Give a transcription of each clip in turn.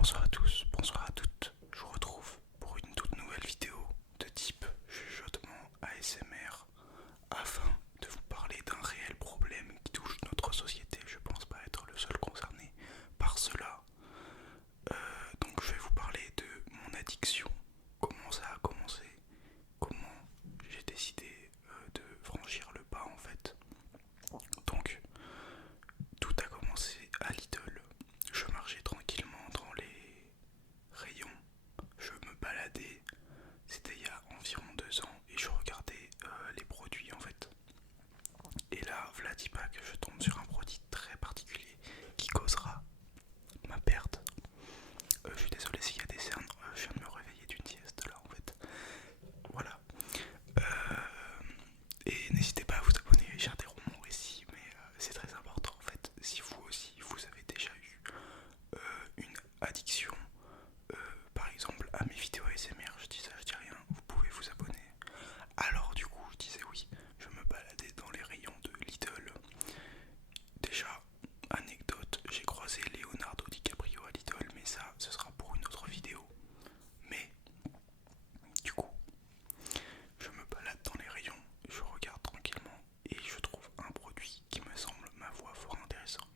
Bonsoir à tous, bonsoir à toutes. Je vous retrouve pour une toute nouvelle vidéo de type chuchotement ASMR afin de vous parler d'un réel problème qui touche notre société. Je pense pas être le seul concerné par cela. Donc je vais vous parler de mon addiction, comment ça a commencé, comment j'ai décidé de franchir le pas en fait. Donc tout a commencé à Lidl. Je marchais tranquillement dans les rayons, je me baladais, c'était il y a environ 2 ans et je regardais les produits en fait. Et là, Vladipak, je tombe sur un produit très particulier qui causera ma perte. Je suis désolé s'il y a des cernes, je viens de me réveiller d'une sieste là en fait. Voilà. Et n'hésitez pas à vous abonner, j'interromps mon récit, mais c'est très important en fait. Si vous aussi vous avez déjà eu une addiction, par exemple à mes vidéos ASMR, je dis ça, je dis rien, vous pouvez vous abonner. Alors du coup, je disais oui, je me baladais dans les rayons de Lidl. Déjà, anecdote, j'ai croisé Leonardo DiCaprio à Lidl, mais ça, ce sera pour une autre vidéo. Mais, du coup, je me balade dans les rayons, je regarde tranquillement et je trouve un produit qui me semble, ma foi, fort intéressant.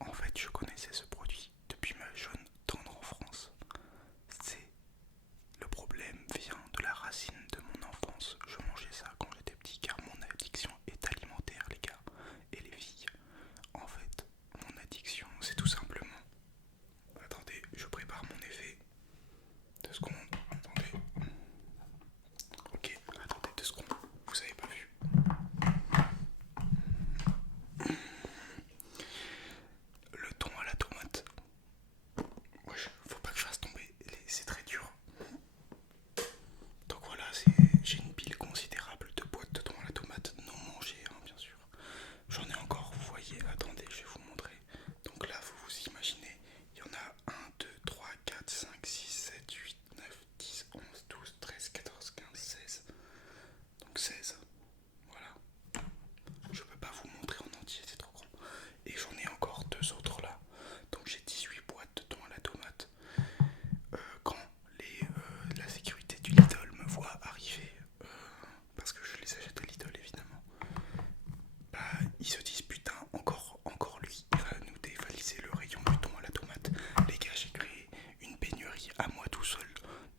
En fait, je connaissais ce produit depuis ma jeune tendre enfance. C'est Le problème vient de la racine de mon enfance. Je mangeais ça quand j'étais petit car mon addiction est alimentaire, les gars et les filles. En fait, mon addiction, c'est tout simplement... Attendez, je prépare mon effet. 2 secondes, attendez. Ok, attendez 2 secondes. Vous avez pas vu. Le thon à la tomate. Wesh, faut pas que je fasse tomber. C'est très dur. Donc voilà, j'ai une pile considérable de boîtes de thon à la tomate non mangées, hein, bien sûr. J'en ai encore, vous voyez, attendez, je vais vous montrer. Donc là, vous vous imaginez, il y en a 1, 2, 3, 4, 5, 6, 7, 8, 9, 10, 11, 12, 13, 14, 15, 16. Donc 16, voilà. Je peux pas vous montrer en entier, c'est trop grand. Et j'en ai encore 2 autres là. Donc j'ai 18 boîtes de thon à la tomate. Quand la sécurité du Lidl me voit arriver, parce que je les achète à Lidl évidemment, bah ils se disent putain, encore lui, il va nous dévaliser le rayon du thon à la tomate. Les gars, j'ai créé une pénurie à moi tout seul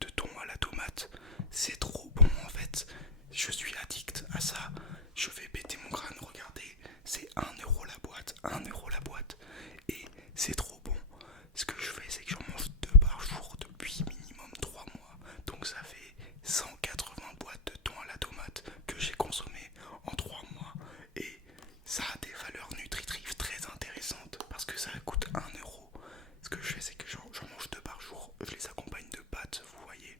de thon à la tomate. C'est trop bon en fait. Je suis addict à ça. Je vais péter mon crâne, regardez. C'est 1 € la boîte, 1 € la boîte. Et c'est trop bon. Ce que je fais, c'est que j'en mange 2 par jour depuis minimum 3 mois. Donc ça fait 180 boîtes de thon à la tomate que j'ai consommé en 3 mois. Et ça a des valeurs nutritives très intéressantes parce que ça coûte 1 €. Ce que je fais, c'est que j'en mange 2 par jour. Je les accompagne de pâtes, vous voyez.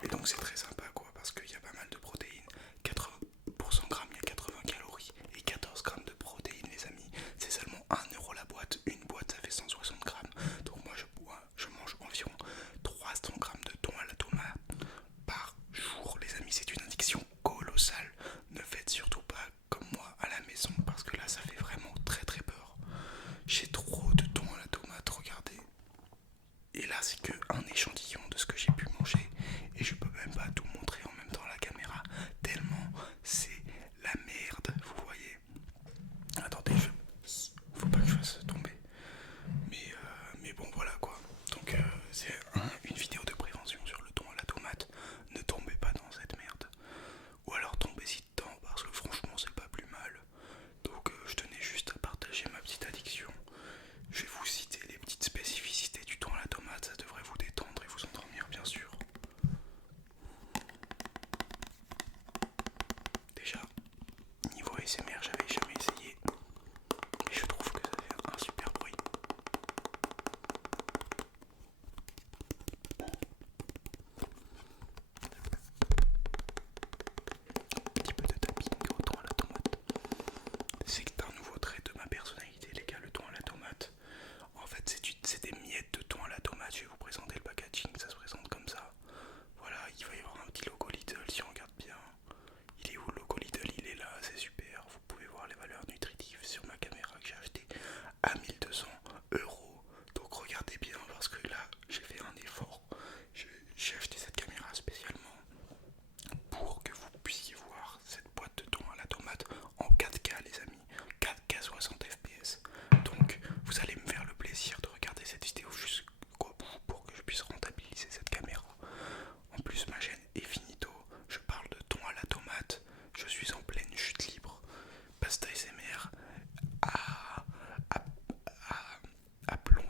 Et donc c'est très sympa quoi, parce qu'il y a pas mal de protéines. 80 pour 100 grammes, il y a 80 calories et 14 grammes de protéines, les amis. C'est seulement 1 € la boîte. Une boîte, ça fait 160 grammes. Donc moi, je mange environ 300 grammes de thon à la tomate par jour, les amis. C'est une addiction colossale. Ne faites surtout pas comme moi à la maison, parce que là, ça fait vraiment très très peur. J'ai trop de thon à la tomate,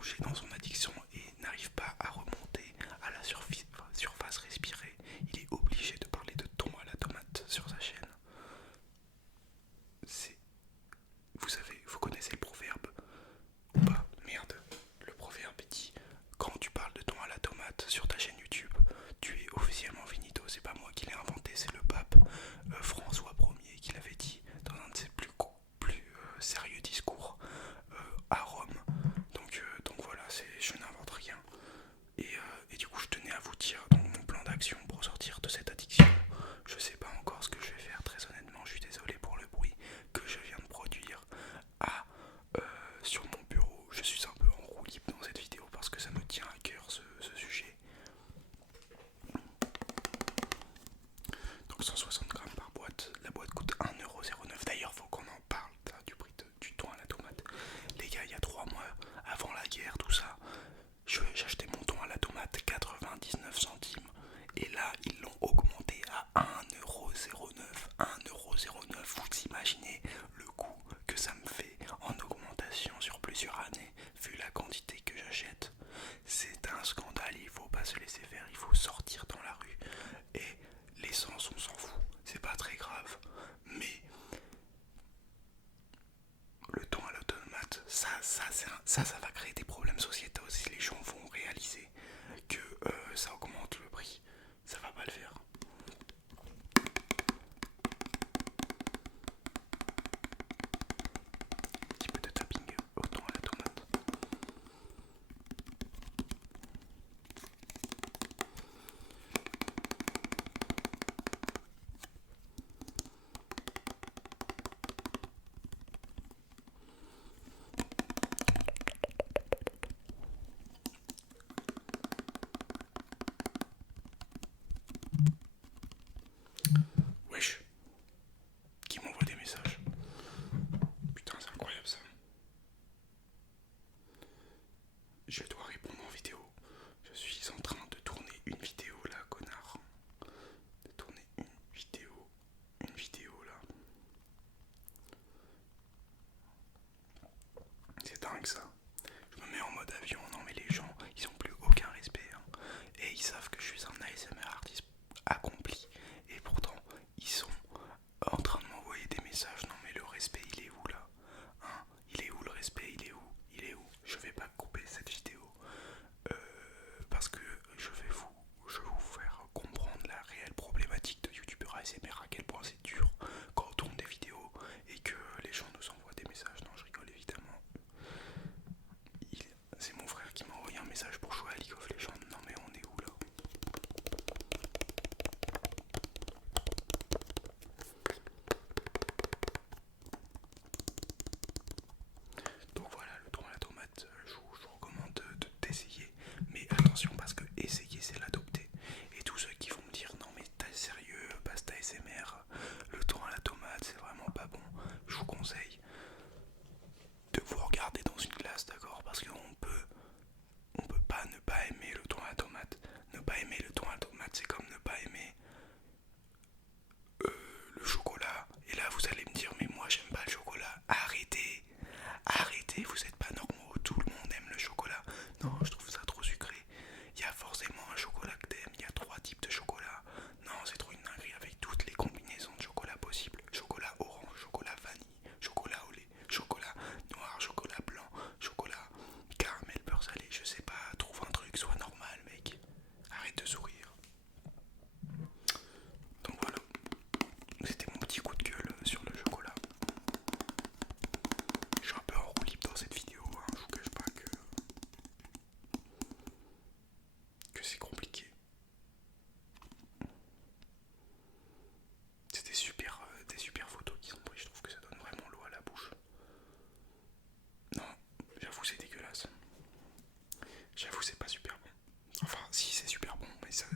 plongé dans son addiction et n'arrive pas à remonter à la surface respirée, il est obligé de parler de thon à la tomate sur sa chaîne. C'est... Vous savez, vous connaissez le proverbe ou pas? Merde, le proverbe dit: quand tu parles de thon à la tomate sur ta chaîne YouTube, tu es officiellement finito. C'est pas moi qui l'ai inventé, c'est le pape François Ier qui l'avait dit dans un de ses plus sérieux discours à Rome. Donc voilà, je n'invente rien. Et du coup, je tenais à vous dire donc, mon plan d'action pour sortir de cette addiction. Je sais pas encore ce que je vais faire, très honnêtement. Je suis désolé pour le bruit que je viens de produire sur mon bureau. Je suis un peu en roue libre dans cette vidéo parce que ça me tient à cœur ce sujet. Donc 160 grammes par boîte. La boîte coûte 1,09€. D'ailleurs, faut qu'on en parle du prix du thon à la tomate. Les gars, il y a 3 mois, avant la guerre, tout ça, j'achetais mon thon à la tomate 99 centimes. Et là, ils l'ont augmenté à 1,09€. 1,09€. Vous imaginez le coût que ça me fait en augmentation sur plusieurs années, vu la quantité que j'achète. C'est un scandale, il faut pas se laisser faire, il faut sortir dans la rue. Et l'essence, on s'en fout, c'est pas très grave. Mais le thon à la tomate, ça va créer des problèmes sociétaux si les gens vont réaliser que ça augmente le prix. Ça va pas le faire. Un petit peu de tapping au thon à la tomate. Wesh, qui m'envoie des messages. Putain, c'est incroyable ça. Je dois répondre en vidéo. Je suis en train de tourner une vidéo là, connard. De tourner une vidéo là. C'est dingue ça. Je me mets en mode avion, non mais les gens, ils ont plus aucun respect. Hein. Et ils savent que je suis un ASMR artiste accompli. Et pourtant, ils sont en train de m'envoyer des messages. Non mais le respect, il est où là? Hein? Il est où le respect? Il est où? Il est où? Je vais pas couper cette vidéo. Parce que je vais vous faire comprendre la réelle problématique de youtubeur ASMR, à quel point c'est dur quand on tourne des vidéos et que les gens nous envoient des messages. Non, je rigole évidemment. C'est mon frère qui m'a envoyé un message pour jouer à League of Legends. Non mais on est où là? Donc voilà, le thon à la tomate, je vous recommande d'essayer. Mais attention parce que essayer c'est l'adopter. Et tous ceux qui vont me dire non mais t'es sérieux, Basta ASMR, le thon à la tomate c'est vraiment pas bon, je vous conseille de vous regarder dans une glace, d'accord? Parce qu'on peut pas ne pas aimer le thon à la tomate. Ne pas aimer le thon à la tomate, c'est comme ne pas aimer le chocolat. Et là vous allez me dire mais moi j'aime pas le chocolat. Arrêtez, vous êtes pas normaux, tout le monde aime le chocolat. Non, je trouve ça trop sucré. Il y a forcément un chocolat que t'aimes, il y a 3 types de chocolat. Non, c'est trop une dinguerie avec toutes les combinaisons de chocolat possibles. Chocolat orange, chocolat vanille, chocolat au lait, chocolat noir, chocolat blanc, chocolat caramel, beurre salé, je sais pas, trouve un truc, soit normal mec. Arrête de sourire. Donc voilà, c'était mon petit coup de gueule sur le chocolat. Je suis un peu en roue libre dans cette vidéo, hein. Je vous cache pas que c'est compliqué. C'est des super photos qui sont prises, je trouve que ça donne vraiment l'eau à la bouche. Non, j'avoue c'est dégueulasse. J'avoue c'est pas super bon. Enfin si c'est super bon, mais ça